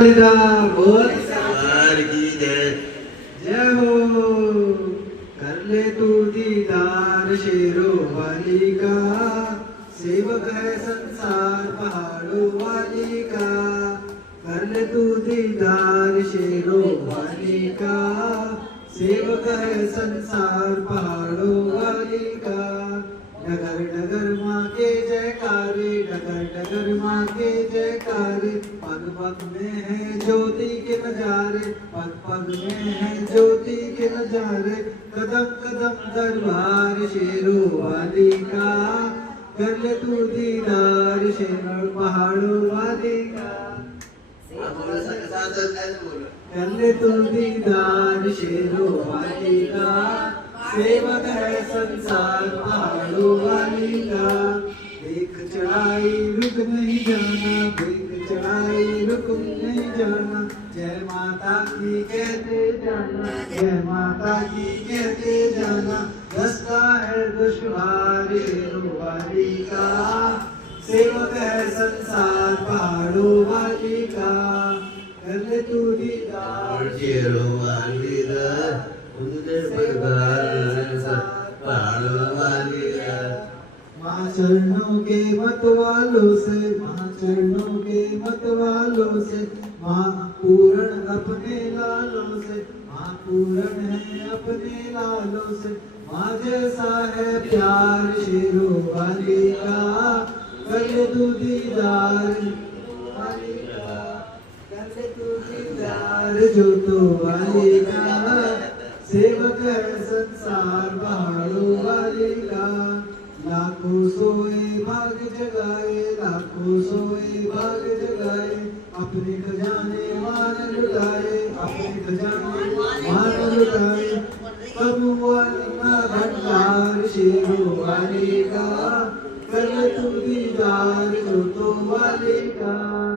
बोल सरकार की जय। जय हो। कर ले तू दीदार शेरों वाली का, सेवक है संसार पहाड़ों वाली का। कर ले तू दीदार शेरों वाली का, सेवक है संसार पहाड़ों वाली का। डगर डगर माँ के जयकारे, डगर डगर माँ के जयकारे। पग पग में है ज्योति के नजारे, पग पग में है ज्योति के नजारे। कदम कदम दरबार शेरों वाली का, कर ले तू दीदार शेरों पहाड़ों वाली का। कर ले तू दीदार शेरों वाली का, सेवक है संसार पहाड़ों वाली का। देख चढ़ाई रुक नहीं जाना, देख चढ़ाई रुक नहीं जाना। जय माता की कहते जाना, जय माता की कहते जाना। रास्ता है दुश्वार शेरों वाली का, सेवक है संसार पहाड़ों वाली का। कर ले तू दीदार शेरों वाली का, उनके पहाड़ों वाली का। माँ चरणों के मत वालों से, माँ चरणों के मत वालों से। माँ पूर्ण अपने लालों से, माँ पूर्ण है अपने लालों से। माँ जैसा है प्यार शेरों वाली का, कर ले तू दीदार वाली का। कर ले तू दीदार जोतों वाली का, सेवक है संसार पहाड़ों वाली का। लाखों सोए भाग जगाए, लाखों सोए भाग जगाए। अपने खजाने मान लुटाए, अपने खजाने मान लुटाए। कबू वाला भंडार शेरों वाली का, कर ले तू दीदार जो तो